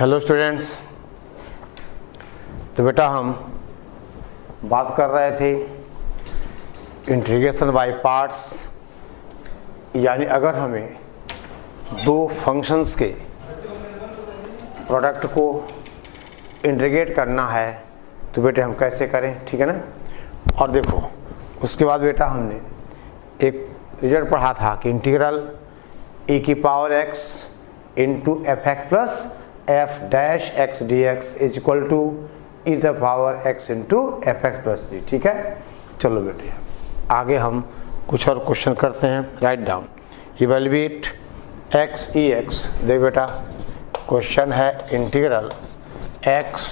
Hello students. तो बेटा हम बात कर रहे थे इंटीग्रेशन बाय पार्ट्स, यानी अगर हमें दो फंक्शंस के प्रोडक्ट को इंटीग्रेट करना है तो बेटे हम कैसे करें, ठीक है ना। और देखो उसके बाद बेटा हमने एक रिजल्ट पढ़ा था कि इंटीग्रल e की power x into F X plus F dash X D X is equal to E the power x into F X plus G, ठीक है। चलो बेटे आगे हम कुछ और क्वेश्चन करते हैं। राइट डाउन इवेलुएट x ई एक्स। देख बेटा क्वेश्चन है इंटीग्रल x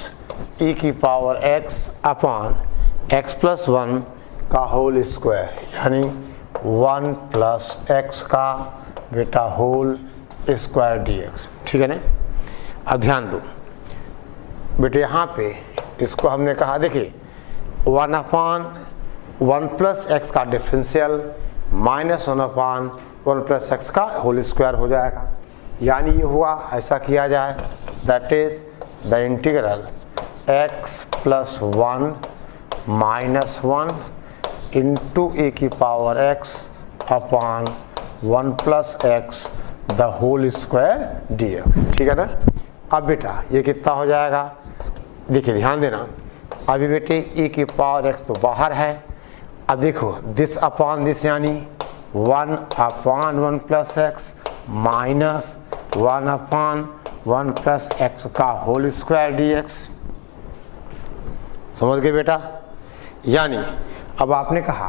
e की power x upon x plus 1 का होल स्क्वायर, यानी 1 प्लस x का बेटा होल स्क्वायर dx, ठीक है ना। अब ध्यान दो बेटे, यहाँ पे इसको हमने कहा देखिए 1 अपान 1 प्लस एक्स का डिफरेंशियल माइनस 1 अपान 1 प्लस एक्स का होल स्क्वायर हो जाएगा, यानी ये हुआ ऐसा किया जाए that is the integral x plus 1 minus 1 into A की power x upon 1 plus X the whole square dx, ठीक है ना। अब बेटा ये कितना हो जाएगा, देखिए ध्यान देना, अभी बेटे e की पावर x तो बाहर है। अब देखो दिस अपॉन दिस, यानी 1 अपान 1 प्लस एक्स माइनस 1 अपान 1 प्लस एक्स का होल स्क्वायर dx, समझ गए बेटा। यानी अब आपने कहा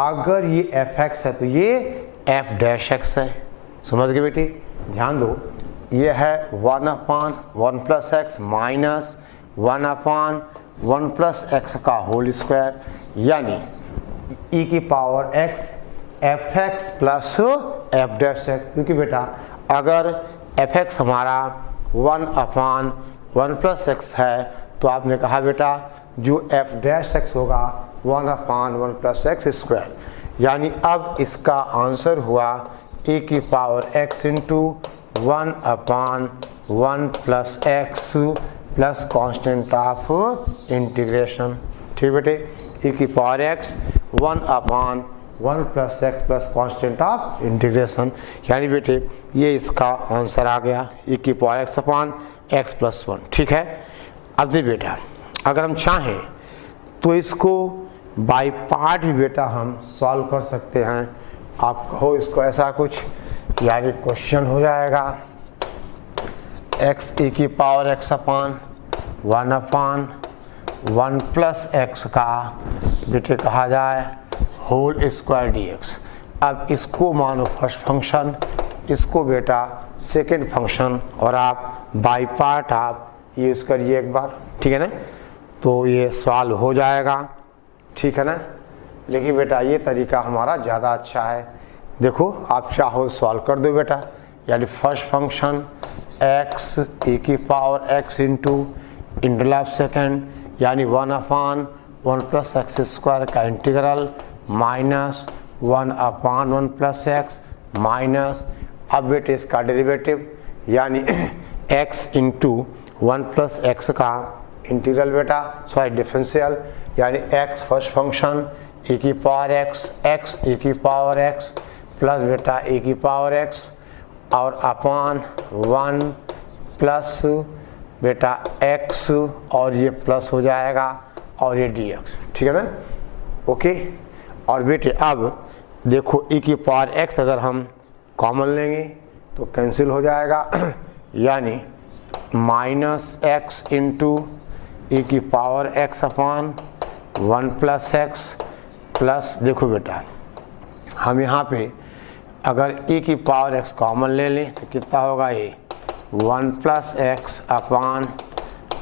अगर ये एफ एक्स है तो ये एफ डैश एक्स है, समझ गए बेटी। ध्यान दो ये है 1 अपान 1 प्लस एक्स माइनस 1 अपान 1 प्लस एक्स का होल स्क्वायर, यानी e की power x F X plus F dash x, क्योंकि बेटा अगर एफ एक्स हमारा 1 अपान 1 प्लस एक्स है तो आपने कहा बेटा जो एफ डैश एक्स होगा 1 अपान 1 प्लस एक्स स्क्वायर, यानी अब इसका आंसर हुआ e की पावर x इंटू 1 अपान 1 plus x plus constant of integration, ठीक बेटे। e की पावर x 1 अपान 1 plus x plus constant of integration, यानी बेटे ये इसका आंसर आ गया e की पावर x अपान x प्लस 1, ठीक है। अब देखिए बेटा अगर हम चाहें तो इसको बाय पार्ट भी बेटा हम सॉल्व कर सकते हैं। आप कहो इसको ऐसा कुछ, यानी क्वेश्चन हो जाएगा x e की power x upon 1 plus X का बेटे कहा जाए होल स्क्वायर dx। अब इसको मानो फर्स्ट फंक्शन, इसको बेटा सेकंड फंक्शन, और आप बाय पार्ट आप यूज़ करिए एक बार, ठीक है ना। तो ये सॉल्व हो जाएगा, ठीक है ना। लेकिन बेटा ये तरीका हमारा ज़्यादा अच्छा है। देखो आप चाहो सॉल्व कर दो बेटा, यानी फर्स्ट फंक्शन x e की power x into integral of second, यानी 1 अपान 1 प्लस एक्स स्क्वायर का इंटीग्रल माइनस 1 अपान 1 प्लस एक्स माइनस, अब बेटे इसका डेरिवेटिव यानी x इंटू 1 प्लस एक्स का इंटीग्रल बेटा सॉरी डिफरेंशियल, यानी x फर्स्ट फंक्शन e की पावर x e की पावर x प्लस बेटा e की पावर x और अपान 1 प्लस बेटा x, और ये प्लस हो जाएगा और ये dx, ठीक है ना। ओके, और बेटे अब देखो e की पावर x अगर हम कॉमन लेंगे तो कैंसिल हो जाएगा, यानी माइनस x इंटू e की power x upon 1 plus x plus, देखो बेटा हम यहाँ पे अगर e की पावर x कॉमन ले लें तो कितना होगा, ये 1 प्लस एक्स अपान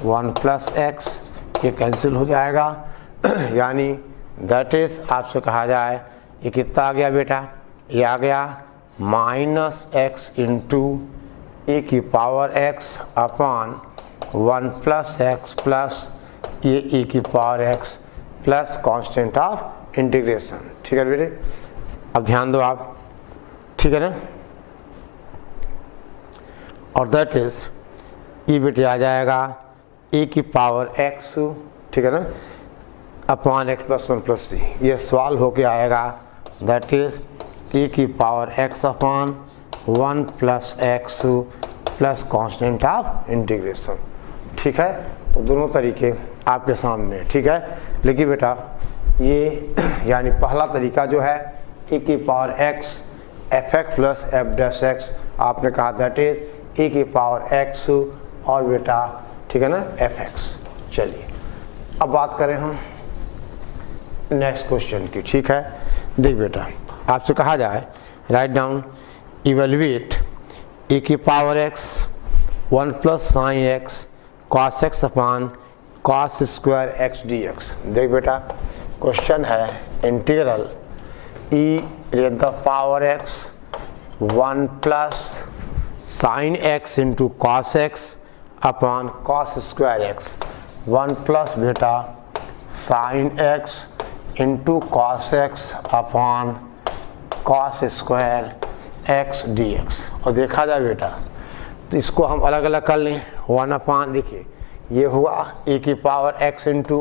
1 प्लस एक्स, ये कैंसिल हो जाएगा, यानी दैट इज आपसे कहा जाए ये कितना आ गया बेटा, ये आ गया माइनस एक्स इंटू e की power x upon 1 plus x plus ये e की power x plus constant of integration, ठीक है बेटे। अब ध्यान दो आप, ठीक है ना। और दैट इज ये बेटे आ जाएगा ए की पावर एक्स, ठीक है ना, अपॉन एक्स प्लस 1 प्लस सी। ये सवाल होके आएगा दैट इज ए की power x upon 1 plus x plus constant of integration. ठीक है, तो दोनों तरीके आपके सामने, ठीक है। लेकिन बेटा ये यानी पहला तरीका जो है ए की power x F X plus F dash x, आपने कहा दैट इज ए की पावर एक्स और बेटा, ठीक है ना, एफ एक्स। चलिए अब बात करें हम नेक्स्ट क्वेश्चन की, ठीक है। देख बेटा, आपसे कहा जाए राइट डाउन इवेल्युएट ए की power X 1 plus sine X cos x upon cos square X D X. देख बेटा, क्वेश्चन है integral E raise the power X 1 plus sine X into cos x upon cos square X, 1 plus बेटा sine X into cos x upon cos square X D x. और देखा जाए बेटा तो इसको हम अलग अलग कर लें, 1 अपॉन, देखिए ये हुआ ए की power X into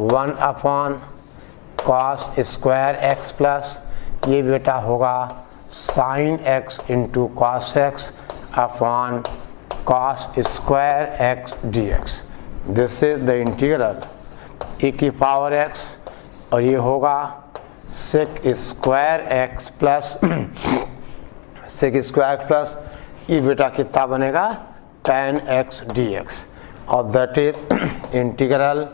1 upon cos square X plus ये बेटा होगा sine X into cos x upon cos square X D X. This is the integral A की पावर एक्स और ये होगा sec square X plus sec square plus ये बेटा कितना बनेगा tan एक्स डी एक्स, और दैट इज इंटीग्रल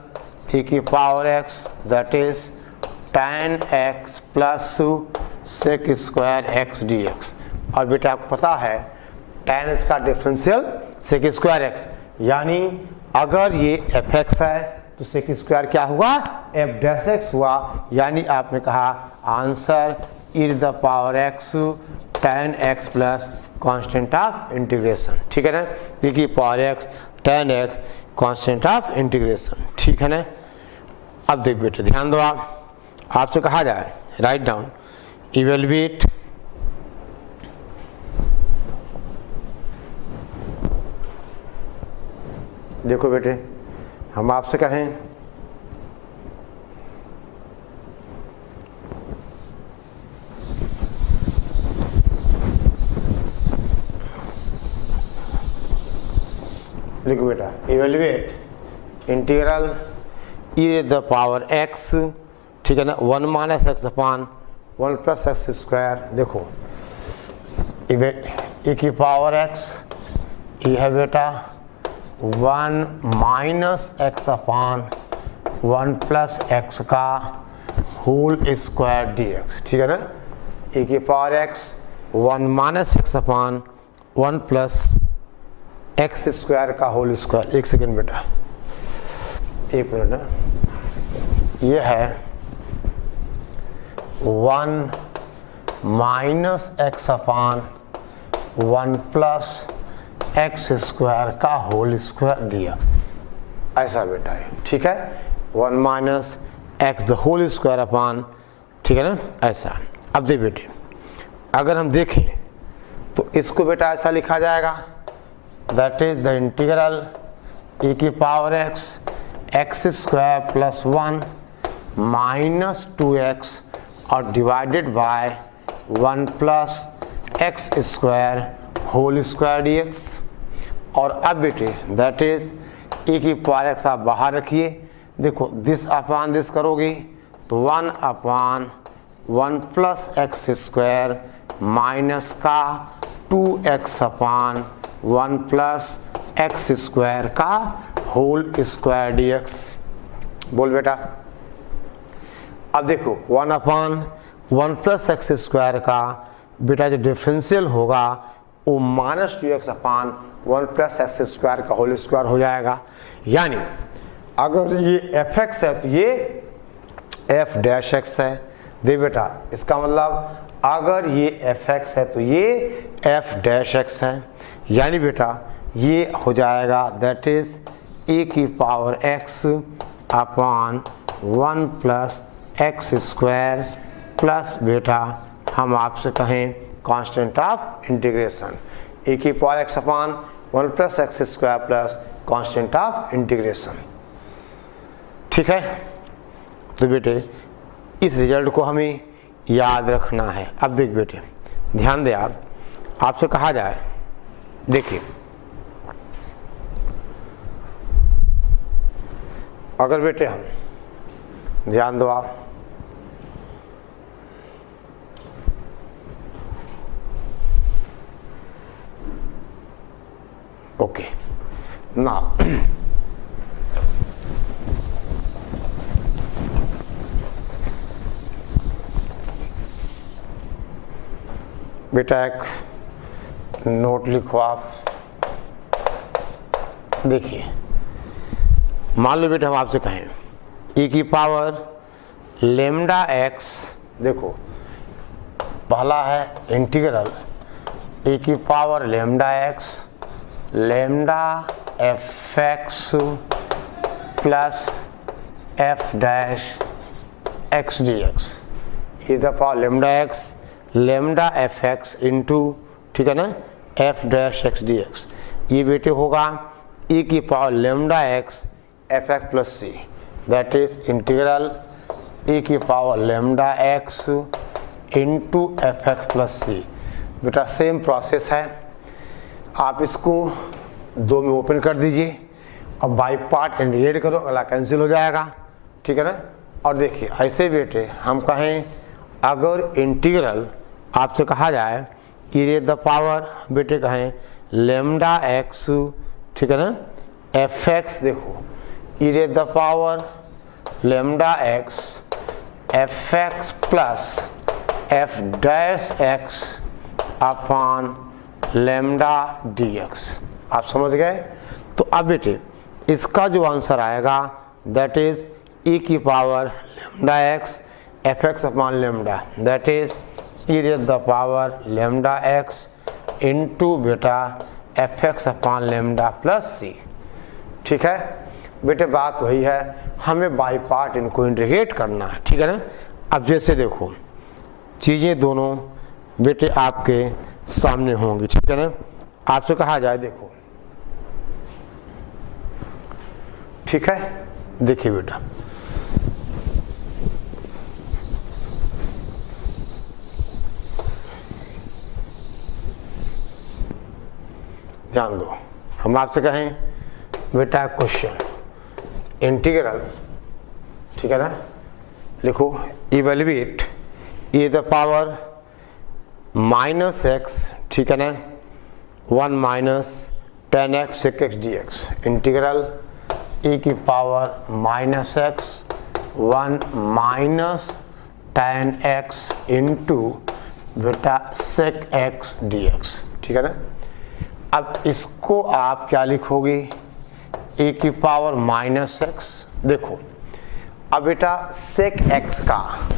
ए की power X that is tan X plus sec square X D x. और बेटा आपको पता है tan एक्स का डिफरेंशियल सेक स्क्वायर एक्स, यानी अगर ये एफ एक्स है तो सेक स्क्वायर क्या हुआ एफ डैश एक्स हुआ, यानी आपने कहा answer E the power x tan X plus constant of integration. ठीक है ना, ई की power x tan x constant of integration. ठीक है ना। अब देख बेटे ध्यान दो, आपसे कहा जाए राइट डाउन इवेल्युएट देखो बेटे हम आपसे कहें लिखो बेटा evaluate integral E the power x, ठीक है ना, 1 माइनस एक्स अपान 1 प्लस एक्स स्क्वायर। देखो ई की पावर एक्स ये है बेटा 1 माइनस एक्स अपान 1 प्लस एक्स का होल स्क्वायर डी एक्स। ठीक है ना, ई की पावर एक्स 1 माइनस एक्स अपान 1 प्लस एक्स स्क्वायर का होल स्क्वायर। एक सेकेंड बेटा, एक मिनट ना, ये है 1 माइनस एक्स अपान 1 प्लस एक्स स्क्वायर का होल स्क्वायर दिया, ऐसा बेटा है। ठीक है, 1 minus x the whole square upon, ठीक है ना, ऐसा। अब देख बेटे अगर हम देखें तो इसको बेटा ऐसा लिखा जाएगा that is the integral e की power x square plus 1 minus 2x और divided by 1 plus x square whole square d x. और अब बेटे दैट इज ए की पावर एक्स आप बाहर रखिए, देखो दिस अपान दिस करोगे तो 1 अपान 1 प्लस एक्स स्क्वायर माइनस का 2x अपान 1 प्लस एक्स स्क्वायर का होल स्क्वायर डी एक्स। बोल बेटा, अब देखो 1 अपान 1 प्लस एक्स स्क्वायर का बेटा जो डिफरेंशियल होगा वो माइनस 2x अपान 1 प्लस एक्स स्क्वायर का होल स्क्वायर हो जाएगा। यानी अगर ये एफ एक्स है तो ये एफ डैश एक्स है। दे बेटा इसका मतलब अगर ये एफ एक्स है तो ये एफ डैश एक्स है, यानी बेटा ये हो जाएगा दैट इज ए की पावर एक्स अपान 1 प्लस एक्स स्क्वायर प्लस बेटा हम आपसे कहें कांस्टेंट ऑफ इंटीग्रेशन ए की power x upon 1 plus x square plus constant of integration. ठीक है, तो बेटे इस रिजल्ट को हमें याद रखना है। अब देख बेटे, ध्यान दे आप, आपसे कहा जाए, देखिए अगर बेटे हम, ध्यान दो आप, ओके ना बेटा एक नोट लिखो आप। देखिए मान लो बेटा हम आपसे कहें e की पावर लेमडा एक्स, देखो पहला है इंटीग्रल e की power lambda X lambda F X plus F dash X D X, e the power lambda X lambda F X into, ठीक है ना, F dash X D X. ये बेटे होगा e की power lambda X F X plus C, that is integral e की power lambda X into F X plus C. बेटा same process है, आप इसको दो में ओपन कर दीजिए और बाई पार्ट इंटीग्रेट करो, अगला कैंसिल हो जाएगा। ठीक है ना। और देखिए ऐसे बेटे हम कहें अगर इंटीग्रल आपसे कहा जाए e द पावर बेटे कहें लेमडा एक्स, ठीक है ना, एफ एक्स, देखो e the power lambda X F X plus F dash x upon lambda D x. आप समझ गए। तो अब बेटे इसका जो आंसर आएगा दैट इज e की power lambda X F X upon lambda, that is e the power lambda X into बेटा F X upon lambda plus C. ठीक है बेटे, बात वही है, हमें बाई पार्ट इनको इंटीग्रेट करना है। ठीक है ना। अब जैसे देखो चीज़ें दोनों बेटे आपके सामने होंगी। ठीक है ना। आपसे कहा जाए देखो, ठीक है, देखिए बेटा ध्यान दो, हम आपसे कहें बेटा क्वेश्चन इंटीग्रल, ठीक है ना, लिखो evaluate e the power minus x, ठीक है ना, 1 minus ten x sec x D x, integral e की power minus x 1 minus ten x into बेटा सेक एक्स डी एक्स। ठीक है ना। अब इसको आप क्या लिखोगे, e की पावर माइनस एक्स, देखो अब बेटा सेक एक्स का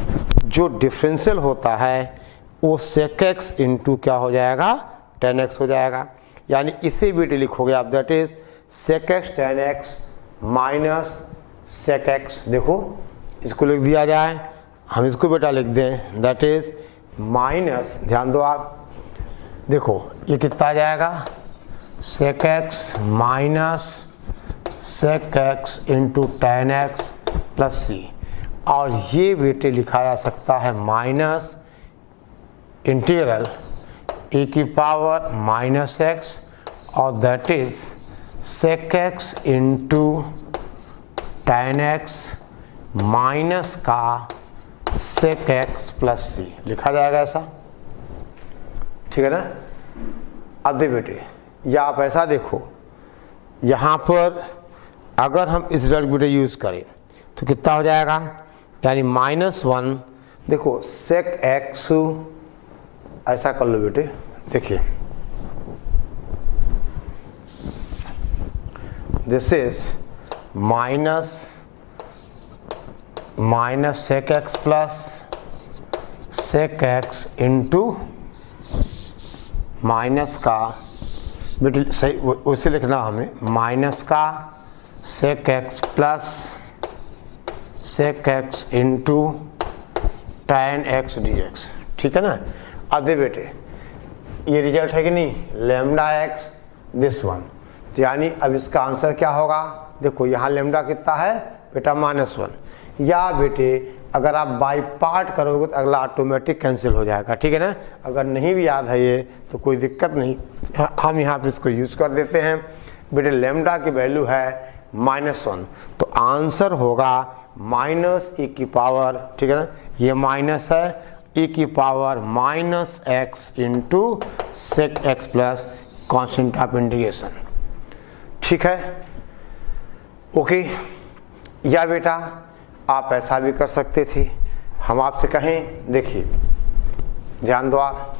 जो डिफरेंशियल होता है वो सेक एक्स इंटू क्या हो जाएगा, टेन एक्स हो जाएगा। यानी इसे बेटे लिखोगे आप that is sec x ten x minus sec x. देखो इसको लिख दिया जाए, हम इसको बेटा लिख दें दैट इज माइनस, ध्यान दो आप, देखो ये कितना आ जाएगा, sec X minus sec x into ten X plus C. और ये बेटे लिखा जा सकता है माइनस इंटीग्रल e की पावर माइनस एक्स और that is sec x into ten x minus का सेक एक्स प्लस सी लिखा जाएगा ऐसा। ठीक है ना। अब दे बेटे या आप ऐसा देखो, यहाँ पर अगर हम इस रिजल्ट बेटे यूज करें तो कितना हो जाएगा, यानी -1, देखो सेक एक्स, ऐसा कर लो बेटे, देखिए this is minus sec x plus sec x into minus का बेटे सही उसे लिखना हमें, माइनस का sec x plus sec x into ten x D x. ठीक है ना। अब दे बेटे ये रिजल्ट है कि नहीं, लेमडा एक्स दिस वन। तो यानी अब इसका आंसर क्या होगा, देखो यहाँ लेमडा कितना है बेटा -1, या बेटे अगर आप बाई पार्ट करोगे तो अगला ऑटोमेटिक कैंसिल हो जाएगा, ठीक है ना। अगर नहीं भी याद है ये तो कोई दिक्कत नहीं, हम यहाँ पे इसको यूज़ कर देते हैं। बेटे लेमडा की वैल्यू है -1, तो आंसर होगा -e की पावर, ठीक है ना, ये माइनस है e की power -x into sec x plus constant of integration, ठीक है, ओके। या बेटा आप ऐसा भी कर सकते थे, हम आपसे कहें, देखिए ध्यान दो आप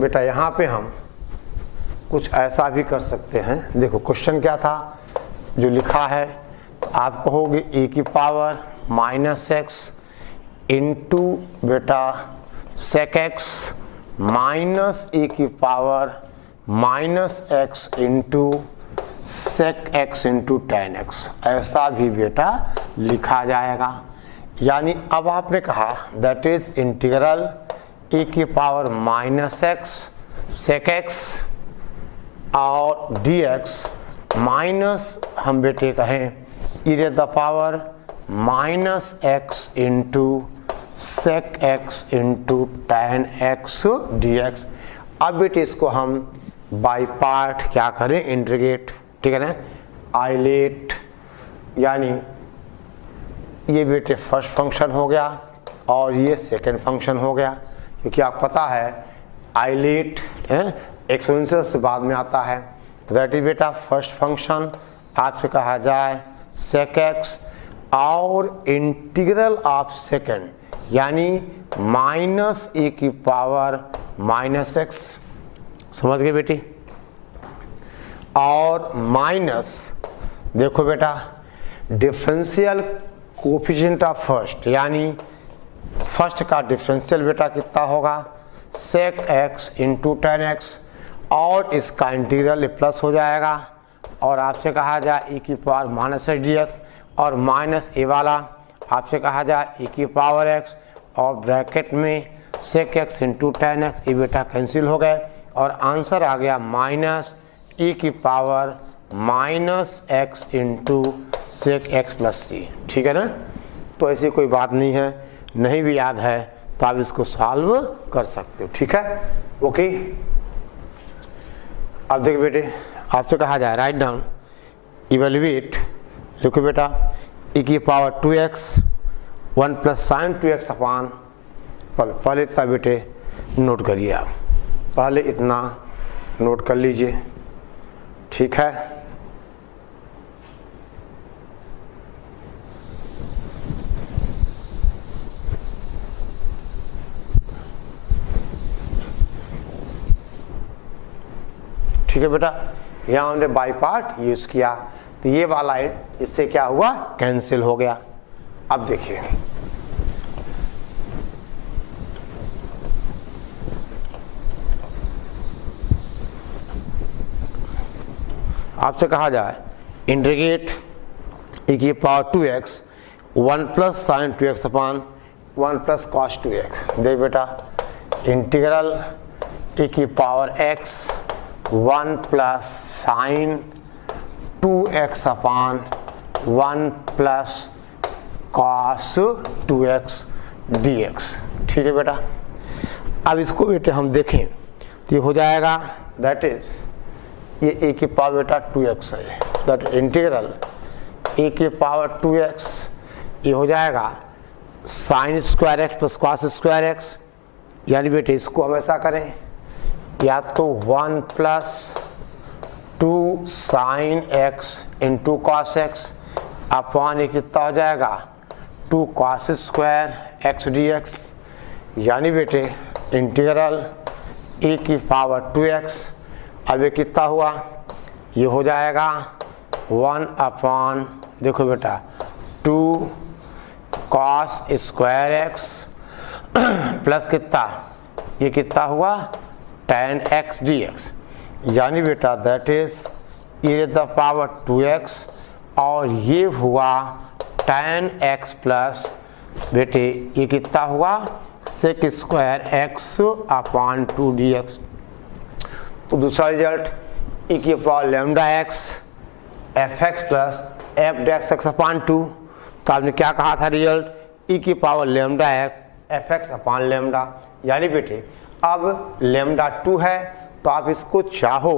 बेटा, यहाँ पे हम कुछ ऐसा भी कर सकते हैं। देखो क्वेश्चन क्या था जो लिखा है, तो आप कहोगे e की पावर -x इंटू बेटा सेक x माइनस e की power -x into sec x into ten x, ऐसा भी बेटा लिखा जाएगा। यानी अब आपने कहा दैट इज इंटीग्रल e की पावर -x सेक x और dx माइनस हम बेटे कहें e to the power -x into sec x into ten x dx। अब बेटे इसको हम बाई पार्ट क्या करें, इंटीग्रेट, ठीक है ना, आइलेट, यानी ये बेटे फर्स्ट फंक्शन हो गया और ये सेकंड फंक्शन हो गया, क्योंकि आप पता है आइलेट एक्सपोनेंशियल से बाद में आता है। तो दैट इज बेटा फर्स्ट फंक्शन आपसे कहा जाए सेक x और इंटीग्रल ऑफ सेकंड यानी -e की पावर -x, समझ गए बेटी, और माइनस देखो बेटा डिफरेंशियल कोफिशिएंट ऑफ फर्स्ट, यानी फर्स्ट का डिफरेंशियल बेटा कितना होगा सेक x इंटू टेन एक्स, और इसका इंटीग्रल प्लस हो जाएगा और आपसे कहा जाए e की पावर -x dx, और माइनस ए वाला आपसे कहा जाए e की पावर x और ब्रैकेट में सेक x इंटू टेन एक्स, ये बेटा कैंसिल हो गए और आंसर आ गया -e की power -x into sec x plus C, ठीक है ना। तो ऐसी कोई बात नहीं है, नहीं भी याद है तो आप इसको सॉल्व कर सकते हो, ठीक है, ओके। अब देखिए बेटे आपसे कहा जाए राइट डाउन इवेल्युएट, देखो बेटा e की power 2x 1 plus sign 2x अपान, पहले इतना बेटे नोट करिए, आप पहले इतना नोट कर लीजिए, ठीक है। ठीक है बेटा, यहाँ हमने बाई पार्ट यूज किया तो ये वाला इससे क्या हुआ कैंसिल हो गया। अब देखिए आपसे कहा जाए इंटीग्रेट e की power 2x 1 plus sign 2x अपान 1 प्लस कॉस 2x, देख बेटा इंटीग्रल e की power x 1 plus sign 2x अपान 1 प्लस कॉस 2x dx, ठीक है बेटा। अब इसको बेटे हम देखें तो ये हो जाएगा दैट इज ये e की पावर बेटा 2x है, दैट इंटीग्रल e की पावर 2x ये हो जाएगा sine square x plus cos square x, यानी बेटे इसको हम ऐसा करें या तो 1 plus 2 sine x into cos x upon ये कितना हो जाएगा 2 कॉस स्क्वायर x dx, यानी बेटे इंटीग्रल e की पावर 2x, अब ये कितना हुआ ये हो जाएगा 1 अपॉन देखो बेटा 2 कॉस स्क्वायर x प्लस कितना ये कितना हुआ tan x dx, यानी बेटा that is e to the power 2x और ये हुआ tan x प्लस बेटे ये कितना हुआ sec square x upon 2 dx। तो दूसरा रिजल्ट e की power lambda X F X plus F dash X upon 2। तो आपने क्या कहा था रिजल्ट e की power lambda X F X upon lambda, यानी बेटे अब लैम्डा 2 है तो आप इसको चाहो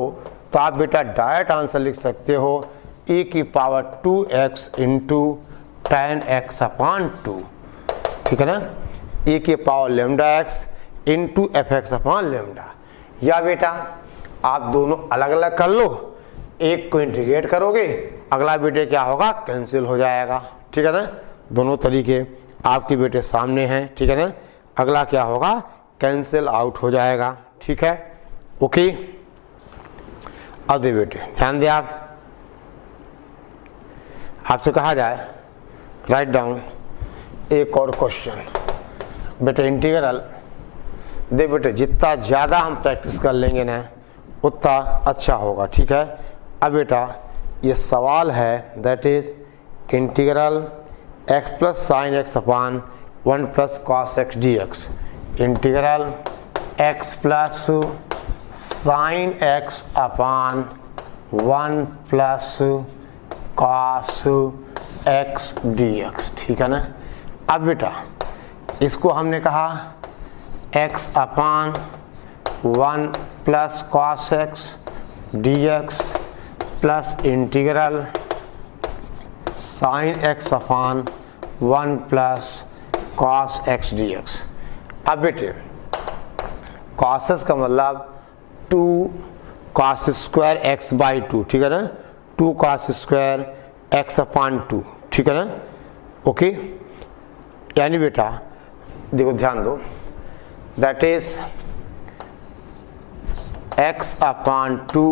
तो आप बेटा डायरेक्ट आंसर लिख सकते हो e की power 2x into tan x upon 2, ठीक है ना, e की power lambda x into F X upon lambda. या बेटा आप दोनों अलग अलग कर लो, एक को इंटीग्रेट करोगे, अगला बेटे क्या होगा, कैंसिल हो जाएगा, ठीक है ना। दोनों तरीके आपके बेटे सामने हैं, ठीक है ना। अगला क्या होगा, कैंसिल आउट हो जाएगा, ठीक है, ओके। अब दे बेटे ध्यान दे, आपसे कहा जाए राइट डाउन एक और क्वेश्चन। बेटे इंटीग्रल दे बेटे, जितना ज़्यादा हम प्रैक्टिस कर लेंगे ना उतना अच्छा होगा, ठीक है। अब बेटा ये सवाल है that is integral x plus sine x upon 1 plus cos x D x. Integral x plus sine x upon 1 plus cos x D x, ठीक है ना। अब बेटा इसको हमने कहा x upon 1 plus cos x D x plus integral sign x upon 1 plus cos x D x. अब बेटे कॉस एक्स का मतलब 2 कॉस स्क्वायर एक्स बाई 2, ठीक है ना, 2 कॉस स्क्वायर एक्स अपॉन 2, ठीक है ना, ओके। यानी बेटा देखो ध्यान दो, that is x upon 2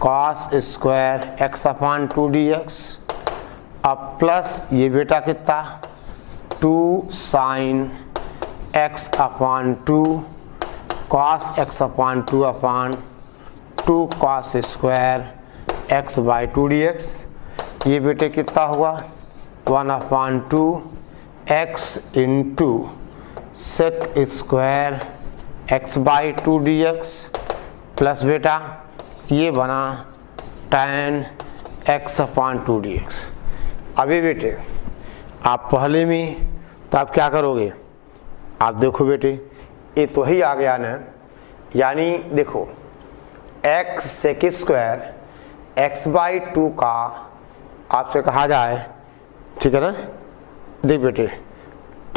cos square x upon 2 dx, अब प्लस ये बेटा कितना 2 sine x upon 2 cos x upon 2 upon 2 cos square x by 2 dx। ये बेटे कितना हुआ 1 upon 2 x into sec square x by 2 dx plus बेटा ये बना tan x अपॉन 2 dx। अभी बेटे आप पहले में तो आप क्या करोगे, आप देखो बेटे ये तो ही आ गया ना, यानी देखो x sec square x by 2 का आपसे कहा जाए, ठीक है ना, देख बेटे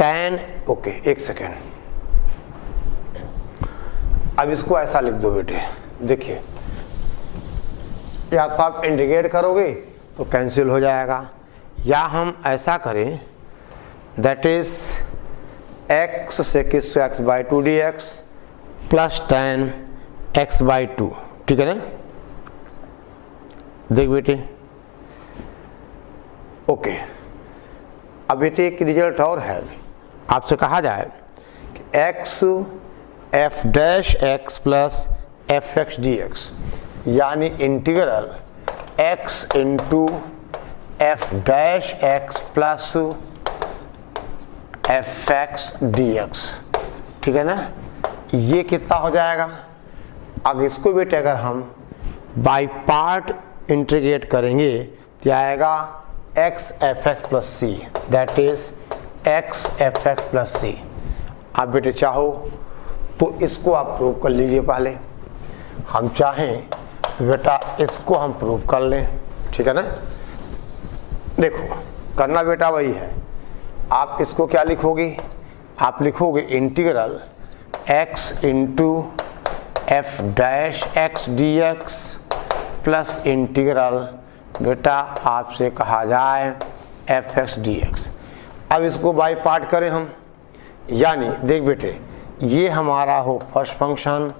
tan, ओके एक सेकेंड, अब इसको ऐसा लिख दो बेटे, देखिए या तो आप इंटीग्रेट करोगे तो कैंसिल हो जाएगा, या हम ऐसा करें that is x sec square x by 2 dx plus tan x by 2, ठीक है ना। देख बेटे ओके। अब बेटे एक रिजल्ट और है, आपसे कहा जाए कि x F dash X plus F X D X, यानी integral x into F dash X plus F X D x, ठीक है ना, ये कितना हो जाएगा। अब इसको बेटे अगर हम बाई पार्ट इंटीग्रेट करेंगे तो आएगा x F X plus C, that is x F X plus C. आप बेटे चाहो तो इसको आप प्रूव कर लीजिए, पहले हम चाहें तो बेटा इसको हम प्रूव कर लें, ठीक है ना। देखो करना बेटा वही है, आप इसको क्या लिखोगे, आप लिखोगे integral x into F dash X D x plus integral बेटा आपसे कहा जाए एफ एक्स डी एक्स। अब इसको बाई पार्ट करें हम, यानी देख बेटे ये हमारा हो फर्स्ट फंक्शन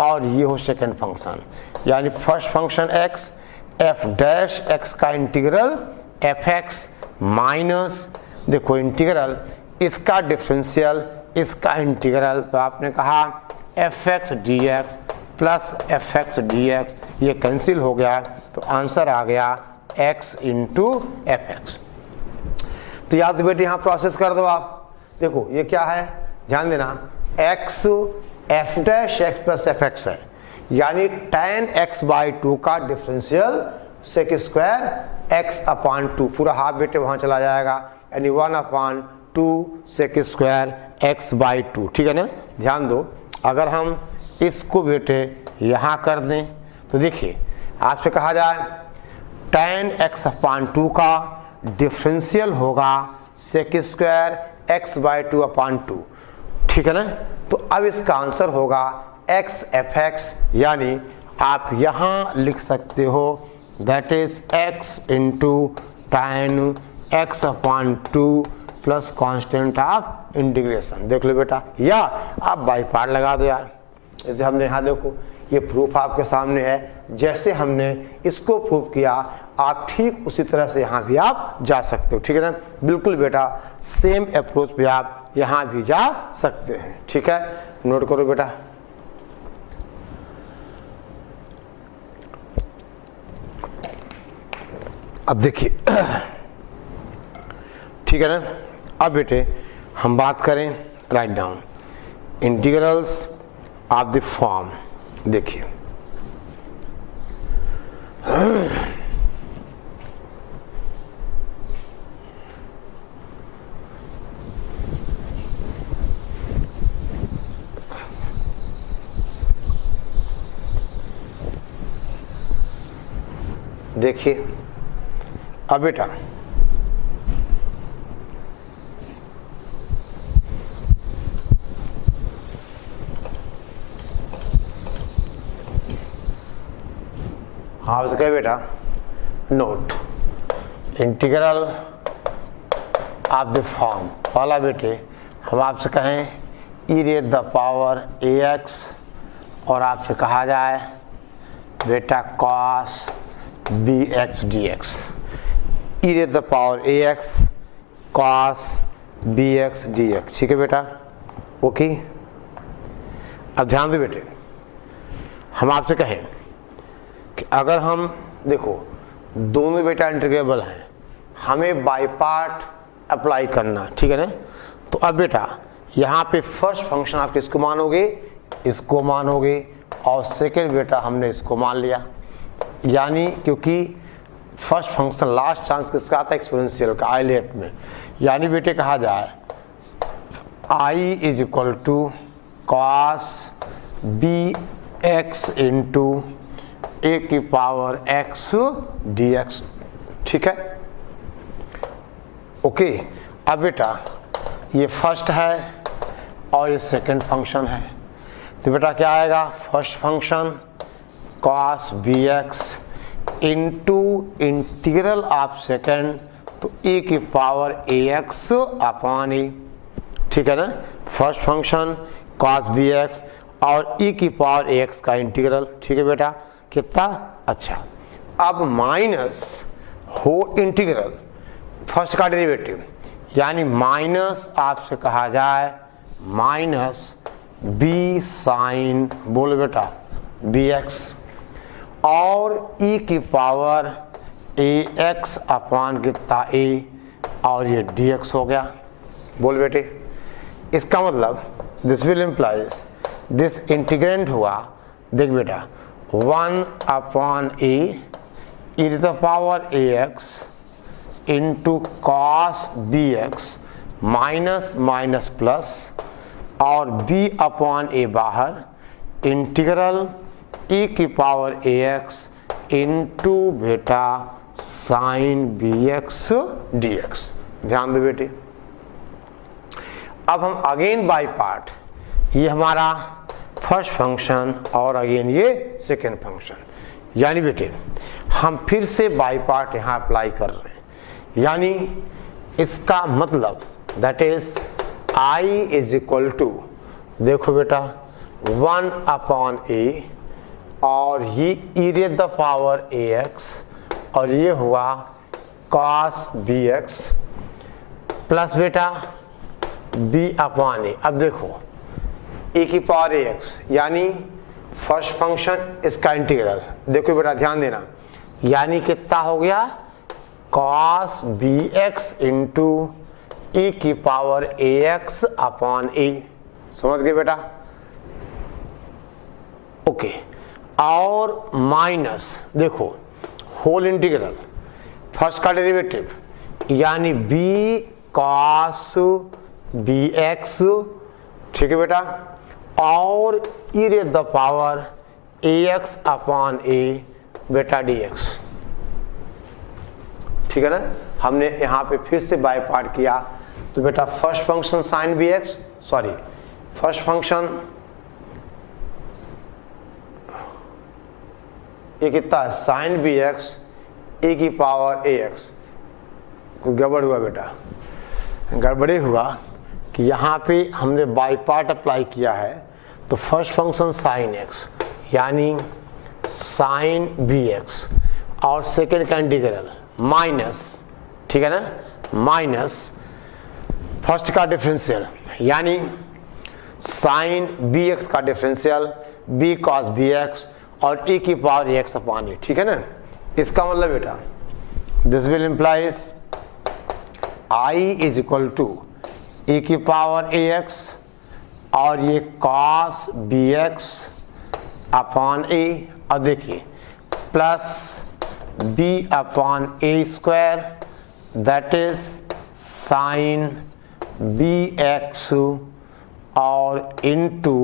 और ये हो सेकंड फंक्शन, यानी first function x F dash x का इंटीग्रल एफ एक्स माइनस देखो इंटीग्रल इसका डिफरेंशियल इसका इंटीग्रल, तो आपने कहा F X D x plus F X D X, ये कैंसिल हो गया तो आंसर आ गया x इंटू एफ एक्स। तो याद बेटे यहाँ प्रोसेस कर दो आप, देखो ये क्या है, ध्यान देना, x f dash x plus F x है, यानी tan x बाई 2 का डिफरेंशियल सेक स्क्वायर x अपान 2, पूरा हाफ बेटे वहाँ चला जाएगा, यानी 1 अपान 2 सेक स्क्वायर x बाई 2, ठीक है ना। ध्यान दो, अगर हम इसको बेटे यहाँ कर दें तो देखिए आपसे कहा जाए tan x अपान 2 का डिफरेंशियल होगा सेक स्क्वायर x बाई 2 अपान 2, ठीक है ना। तो अब इसका आंसर होगा x एफ एक्स, यानी आप यहाँ लिख सकते हो that is x into tan x upon 2 plus constant of integration. देख लो बेटा, या आप बाई पार्ट लगा दो यार, जैसे हमने यहाँ देखो ये प्रूफ आपके सामने है, जैसे हमने इसको प्रूफ किया आप ठीक उसी तरह से यहाँ भी आप जा सकते हो, ठीक है ना। बिल्कुल बेटा सेम अप्रोच पे आप यहाँ भी जा सकते हैं, ठीक है। नोट करो बेटा, अब देखिए ठीक है ना। अब बेटे हम बात करें, write down integrals of the form. देखिए देखिए अब बेटा हाँ क्या बेटा, note integral of the form वाला बेटे हम आपसे कहें ई रेज़ द पावर ax, और आपसे कहा जाए बेटा cos bx dx, E raise the power ax cos bx dx, ठीक है बेटा, ओके। अब ध्यान दो बेटे, हम आपसे कहें कि अगर हम देखो दोनों बेटा इंटीग्रेबल हैं, हमें बाय पार्ट अप्लाई करना, ठीक है ना। तो अब बेटा यहाँ पे फर्स्ट फंक्शन आप किसको मानोगे, इसको मानोगे, और सेकेंड बेटा हमने इसको मान लिया, यानी क्योंकि फर्स्ट फंक्शन लास्ट चांस किसका आता है, एक्सपोनेंशियल का, आइलेट में, यानी बेटे कहा जाए I is equal to cos B X into A की पावर x dx, ठीक है, ओके। अब बेटा ये फर्स्ट है और ये सेकंड फंक्शन है, तो बेटा क्या आएगा, first function cos bx into integral of second, तो ए की पावर ax अपॉन ए, ठीक है ना। फर्स्ट फंक्शन cos bx और e की पावर ax का इंटीग्रल, ठीक है बेटा, कितना अच्छा। अब माइनस हो इंटीग्रल फर्स्ट का डेरिवेटिव, यानी माइनस आपसे कहा जाए माइनस बी साइन, बोलो बेटा bx, और e की पावर ax अपान कितना a, और ये dx हो गया, बोल बेटे। इसका मतलब this will implies this integrand हुआ, देख बेटा 1 upon a e to the power ax into cos bx minus minus plus, और b अपॉन a बाहर इंटीग्रल e की पावर ax इंटू बेटा साइन bx dx। ध्यान दो बेटे, अब हम अगेन बाय पार्ट, ये हमारा फर्स्ट फंक्शन और अगेन ये सेकेंड फंक्शन, यानी बेटे हम फिर से बाय पार्ट यहाँ अप्लाई कर रहे हैं, यानी इसका मतलब that is i is equal to, देखो बेटा 1 अपॉन a, और ये e raise the power ax, और ये हुआ cos bx प्लस बेटा b अपॉन a। अब देखो e की पावर ax, यानी फर्स्ट फंक्शन इसका इंटीग्रल, देखो बेटा ध्यान देना, यानी कितना हो गया cos bx इंटू ई की power A X upon A. समझ गए बेटा? ओके। और माइनस देखो होल इंटीग्रल फर्स्ट का डेरिवेटिव यानी बी कॉस बी एक्स, ठीक है बेटा, और E raise the power A X upon A बेटा डी एक्स। ठीक है ना? हमने यहाँ पे फिर से बाय पार्ट किया तो बेटा first function sine B x, sorry first function ये कितना है साइन बी एक्स ए की पावर ए एक्स। गड़बड़ हुआ बेटा, गड़बड़े हुआ कि यहाँ पे हमने बाय पार्ट अप्लाई किया है तो फर्स्ट फंक्शन साइन एक्स यानी साइन बी एक्स और सेकेंड का इंटीग्रल माइनस, ठीक है ना, माइनस फर्स्ट का डिफरेंशियल यानी साइन बी एक्स का differential b cos B x और ए की पावर एक्स अपॉन ए। ठीक है ना? इसका मतलब बेटा this will implies I is equal to A की पावर ए एक्स और ये cos B X upon A, और देखिए plus B upon A square that is sine B x और into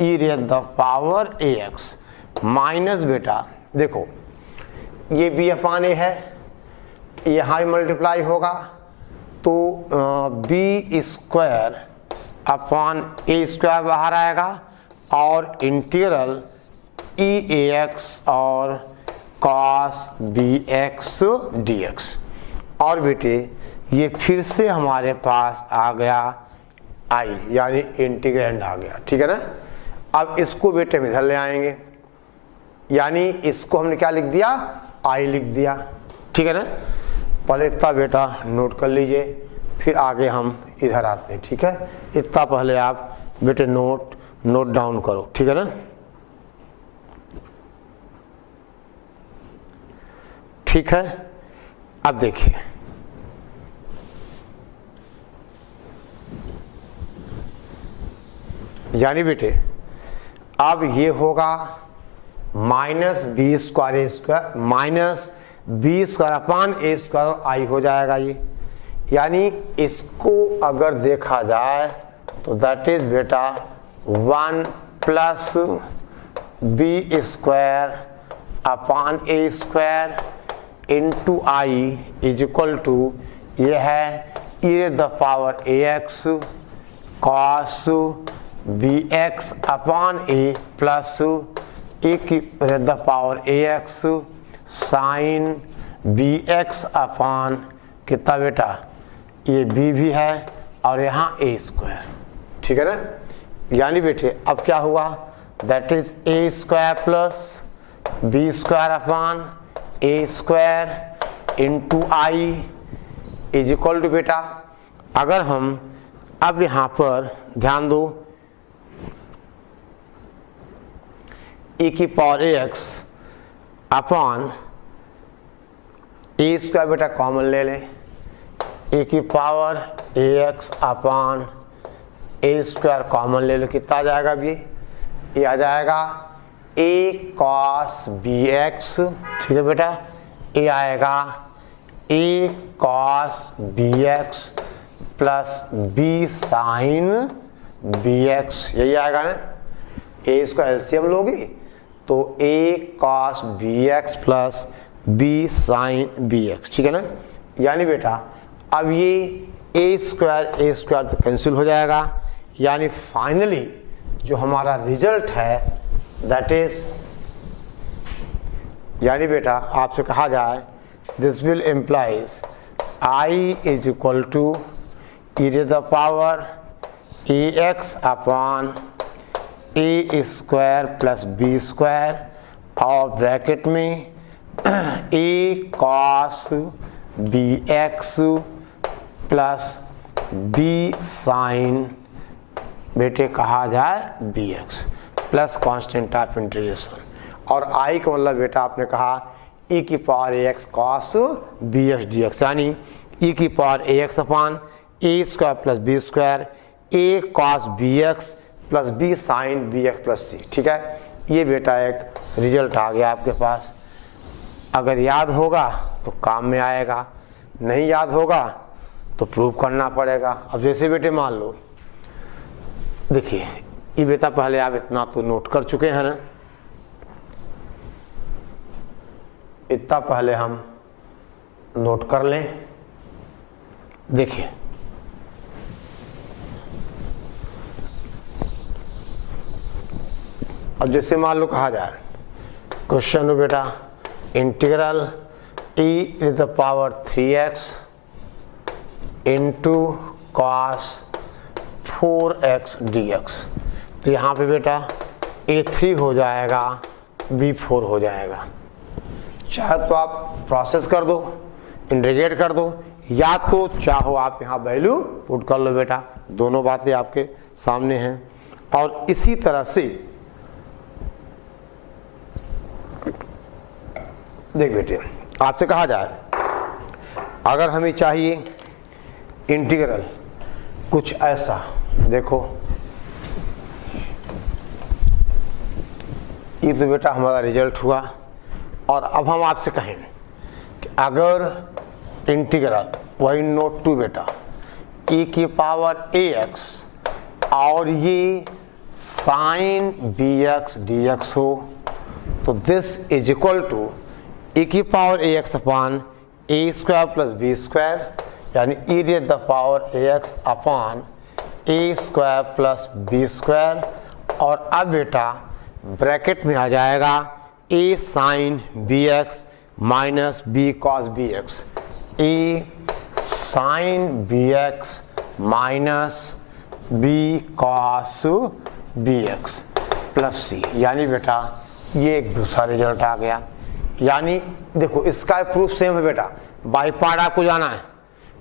E raise the power A X minus बेटा देखो ये B upon ए है, यहाँ भी मल्टीप्लाई होगा तो बी स्क्वायर अपॉन ए स्क्वायर बाहर आएगा और इंटीग्रल ई ए एक्स और cos B x D x. और बेटे ये फिर से हमारे पास आ गया आई यानी इंटीग्रेंड आ गया। ठीक है ना? अब इसको बेटे हम इधर ले आएंगे यानी इसको हमने क्या लिख दिया आई लिख दिया। ठीक है ना? पहले इतना बेटा नोट कर लीजिए फिर आगे हम इधर आते हैं। ठीक है? इतना पहले आप बेटे नोट डाउन करो। ठीक है ना? ठीक है? अब देखिए यानी बेटे अब ये होगा minus B square A square minus B square upon A square I हो जाएगा ये। यानी इसको अगर देखा जाए तो दैट इज बेटा 1 plus B square upon A square into I is equal to ये है E the power A X cos B X upon A plus A की the power A X sine B X upon कितना बेटा ये B भी है और यहाँ ए स्क्वायर। ठीक है ना? यानी बेटे अब क्या हुआ that is a square plus B square upon A square into I is equal to बेटा अगर हम अब यहाँ पर ध्यान दो ए की power A X upon A square बेटा कॉमन ले लें ए की power A X upon A square common ले लो कितना आ जाएगा अभी ये आ जाएगा ए कॉस बी एक्स। ठीक है बेटा ये आएगा A cos B X plus B sine B X यही आएगा ना। ए इसका एलसीएम लोगी तो A cos B X plus B sine B X. ठीक है ना? यानी बेटा अब ये ए स्क्वायर तो कैंसिल हो जाएगा यानी फाइनली जो हमारा रिजल्ट है दैट इज यानी बेटा आपसे कहा जाए this will implies I is equal to E to the power A X upon A square plus B square और ब्रैकेट में A cos B X plus B sine बेटे कहा जाए B X plus constant of integration और I का मतलब बेटा आपने कहा ई की power A X cos B x D X यानी ई की power A X upon A square plus B square A cos B X plus B sine B X plus C. ठीक है, ये बेटा एक रिजल्ट आ गया आपके पास। अगर याद होगा तो काम में आएगा, नहीं याद होगा तो प्रूव करना पड़ेगा। अब जैसे बेटे मान लो, देखिए ये बेटा पहले आप इतना तो नोट कर चुके हैं ना, इतना पहले हम नोट कर लें। देखिए अब जैसे मान लो कहा जाए क्वेश्चन हो बेटा integral e to the power 3x into cos 4x dx। तो यहाँ पे बेटा a3 हो जाएगा, b4 हो जाएगा। चाहे तो आप प्रोसेस कर दो, इंटीग्रेट कर दो, या तो चाहो आप यहाँ वैल्यू पुट कर लो बेटा। दोनों बातें आपके सामने हैं। और इसी तरह से देख बेटे, आपसे कहा जाए अगर हमें चाहिए इंटीग्रल कुछ ऐसा, देखो ये तो बेटा हमारा रिजल्ट हुआ। और अब हम आपसे कहें कि अगर इंटीग्रल वही नोट टू बेटा e की पावर ax और ये साइन bx dx हो, तो this is equal to e की power ax upon a square plus B square, यानी e raise the power ax upon a square plus B square. और अब बेटा ब्रैकेट में आ जाएगा a sine bx minus b cos bx, a sine bx minus b cos bx plus c। यानी बेटा ये एक दूसरा रिजल्ट आ गया। यानी देखो इसका प्रूफ सेम है बेटा, बाई पार्ट आपको जाना है,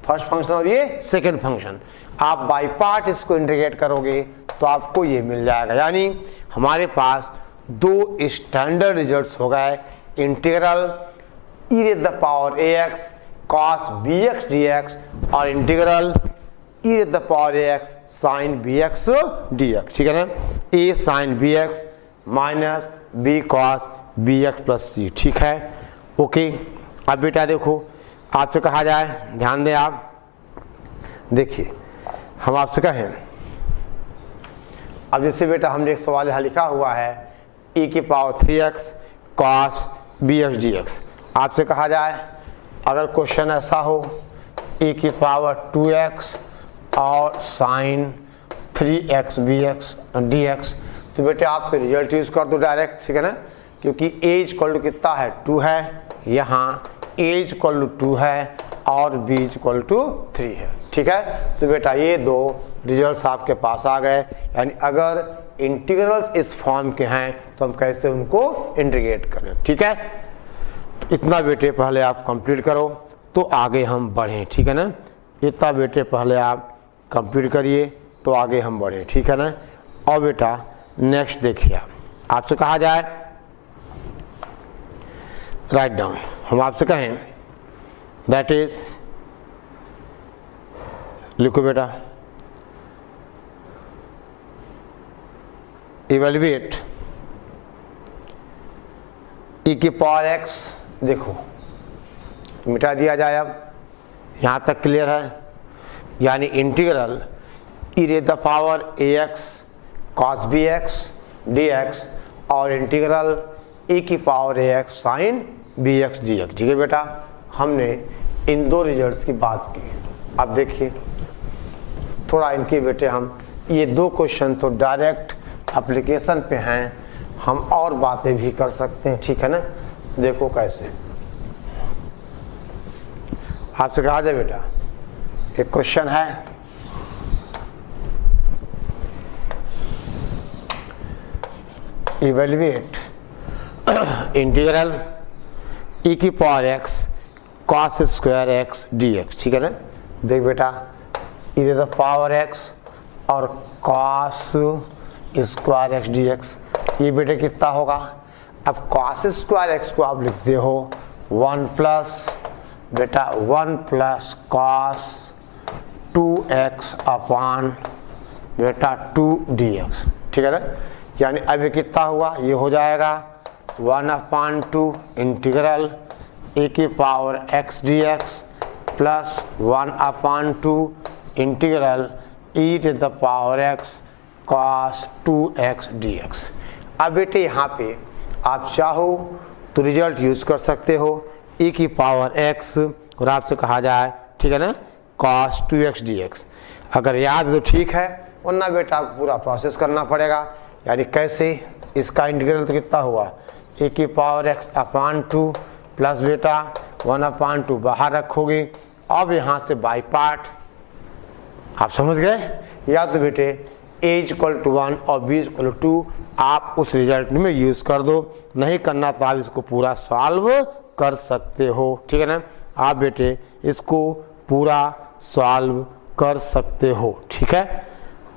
फर्स्ट फंक्शन और ये सेकंड फंक्शन। आप बाई पार्ट इसको इंटीग्रेट करोगे तो आपको ये मिल जाएगा। यानी हमारे पास दो स्टैंडर्ड रिजल्ट्स हो गए, integral e raise the power ax cos bx dx और integral e raise the power ax sin bx dx। ठीक है ना, a sin bx minus b cos bx plus C. ठीक है, ओके। अब बेटा देखो आपसे कहा जाए, ध्यान दें आप, देखिए हम आपसे कहें, अब जैसे बेटा हमने एक सवाल यहाँ लिखा हुआ है e की power 3x cos bx dx। आपसे कहा जाए अगर क्वेश्चन ऐसा हो e की पावर 2x और साइन 3x bx dx, तो बेटे आप तो रिजल्ट यूज कर दो डायरेक्ट। ठीक है ना, क्योंकि a इक्वल टू कितना है 2 है, यहाँ a इक्वल टू 2 है और b इक्वल टू 3 है। ठीक है, तो बेटा ये दो रिजल्ट्स आपके पास आ गए। यानी अगर इंटीग्रल्स इस फॉर्म के हैं तो हम कैसे उनको इंटीग्रेट करें। ठीक है, तो इतना बेटे पहले आप कंप्लीट करो तो आगे हम बढ़ें। ठीक है ना, इतना बेटे पहले आप कंप्लीट करिए तो आगे हम बढ़ें। ठीक है ना। और बेटा नेक्स्ट देखिए, आपसे कहा जाए राइट डाउन, हम आपसे कहें दैट इज, लिखो बेटा, इवेल्युएट e की पावर x, देखो मिटा दिया जाए। अब यहाँ तक क्लियर है, यानी integral e raise the power ax cos bx dx और इंटीग्रल e की power ax sin bx dx। ठीक है बेटा, हमने इन दो रिजल्ट्स की बात की। अब देखिए थोड़ा इनके बेटे हम ये दो क्वेश्चन तो डायरेक्ट एप्लीकेशन पे हैं, हम और बातें भी कर सकते हैं। ठीक है ना, देखो कैसे। आपसे कहा जाए बेटा एक क्वेश्चन है, इवेल्युएट इंटीग्रल e की power x cos square x dx। ठीक है ना, देख बेटा e to the power x और cos स्क्वायर x dx, ये बेटे कितना होगा। अब cos स्क्वायर x को आप लिखते हो 1 प्लस बेटा 1 प्लस cos 2x अपान बेटा 2dx, ठीक है ना। यानी अब ये कितना हुआ, ये हो जाएगा 1/2 इंटीग्रल e की power x dx plus 1/2 integral e to the power x cos 2x dx। अब बेटे यहाँ पे आप चाहो तो रिजल्ट यूज कर सकते हो e की पावर x और आपसे कहा जाए, ठीक है ना, cos 2x dx। अगर याद तो ठीक है, वरना बेटा आपको पूरा प्रोसेस करना पड़ेगा। यानी कैसे, इसका इंटीग्रल तो कितना हुआ, e की पावर x अपान 2 प्लस बेटा 1/2 बाहर रखोगे। अब यहाँ से बाई पार्ट, आप समझ गए। या तो बेटे a = 1 और b = 2 आप उस रिजल्ट में यूज कर दो, नहीं करना तो आप इसको पूरा सॉल्व कर सकते हो, ठीक है ना। आप बेटे इसको पूरा सॉल्व कर सकते हो, ठीक है,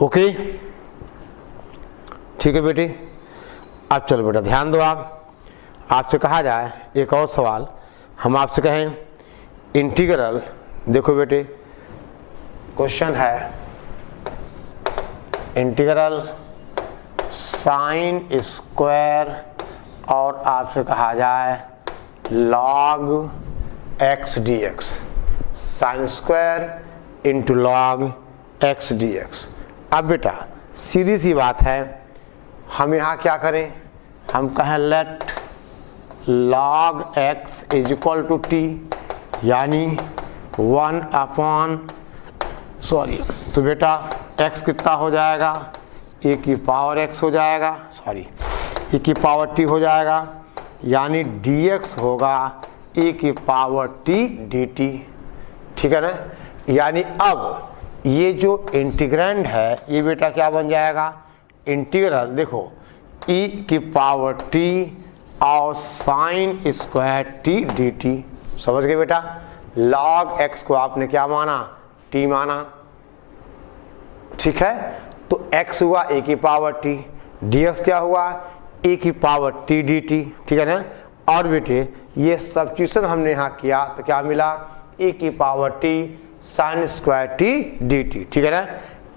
ओके, ठीक है बेटे। अब चलो बेटा ध्यान दो, आपसे कहा जाए एक और सवाल, हम आपसे कहें इंटीग्रल, देखो बेटे क्वेश्चन है इंटीग्रल साइन स्क्वायर और आपसे कहा जाए log x dx, sine square into log x dx। अब बेटा सीधी सी बात है, हम यहाँ क्या करें, हम कहें लेट log x = t, यानी 1/, तो बेटा x कितना हो जाएगा, e की पावर x हो जाएगा, e की पावर t हो जाएगा, यानी dx होगा e की पावर t dt, ठीक है ना। यानी अब ये जो इंटीग्रैंड है ये बेटा क्या बन जाएगा, इंटीग्रल देखो e की पावर t और साइन स्क्वायर t dt, समझ गए बेटा। log x को आपने क्या माना, t माना, ठीक है। तो x हुआ e की पावर t, dx क्या हुआ, e की पावर t dt, ठीक है ना। और बेटे ये सब्स्टिट्यूशन हमने यहाँ किया तो क्या मिला, e की power t sine square t dt, ठीक है ना,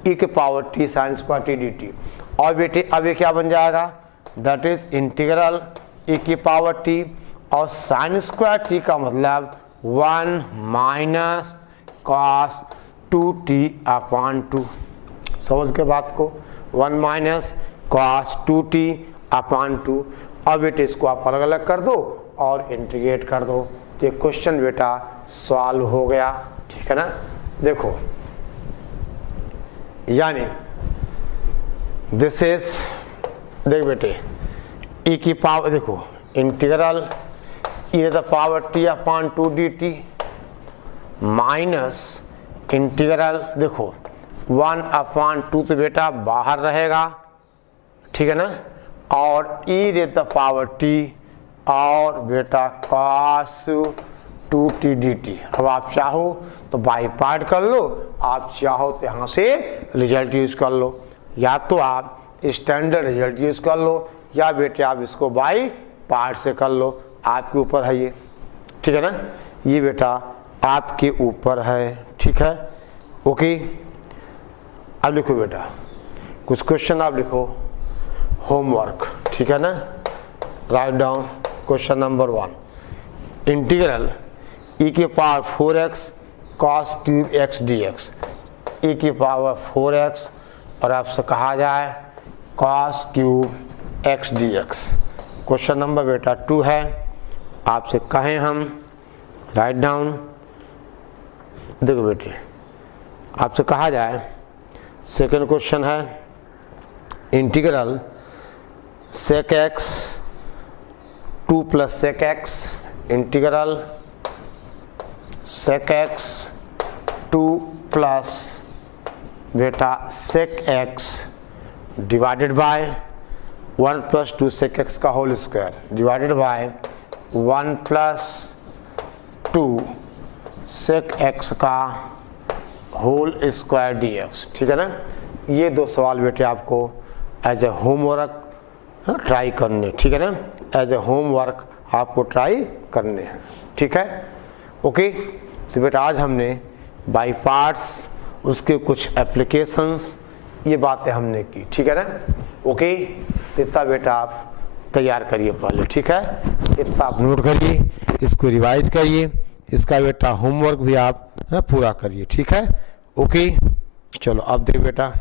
e की power t sine square t dt। और बेटे अब ये क्या बन जाएगा, दैट इज इंटीग्रल e की पावर t और साइन स्क्वायर t का मतलब 1 - cos 2t/2, समझ के बात को, 1 - cos 2t/2। अब बेटे इसको आप अलग अलग कर दो और इंटीग्रेट कर दो, तो ये क्वेश्चन बेटा सॉल्व हो गया, ठीक है ना। देखो यानी दिस इज, देख बेटे e की पावर, देखो integral e to the power t/2 dt minus integral देखो 1/2 तो बेटा बाहर रहेगा, ठीक है ना, और e to the power t और बेटा cos 2t dt। अब आप चाहो तो बाई पार्ट कर लो, आप चाहो तो यहाँ से रिजल्ट यूज कर लो, या तो आप स्टैंडर्ड रिजल्ट यूज कर लो या बेटे आप इसको बाई पार्ट से कर लो, आपके ऊपर है ये, ठीक है ना, ये बेटा आपके ऊपर है, ठीक है, ओके। अब लिखो बेटा कुछ क्वेश्चन, आप लिखो होमवर्क, ठीक है ना। Write down question number 1, integral e की power 4x cos cube x dx, e की पावर 4x और आपसे कहा जाए cos cube x dx। Question number बेटा 2 है, आपसे कहें हम, राइट डाउन, देखो बेटे आपसे कहा जाए सेकेंड क्वेश्चन है integral sec x 2 + sec x, integral sec x 2 + बेटा sec x divided by 1 + 2 sec x का whole square divided by 1 + 2 sec x का होल स्क्वायर dx, ठीक है ना। ये दो सवाल बेटे आपको एज ए होमवर्क ट्राई करने, ठीक है ना, एज ए होमवर्क आपको ट्राई करने हैं, ठीक है, ओके। तो बेटा आज हमने बाई पार्ट्स उसके कुछ एप्लीकेशंस, ये बातें हमने की, ठीक है ना। ओके, तो इतना बेटा आप तैयार करिए पहले, ठीक है, इतना आप नोट करिए, इसको रिवाइज करिए, इसका बेटा होमवर्क भी आप पूरा करिए, ठीक है। ओके, चलो अब देख बेटा।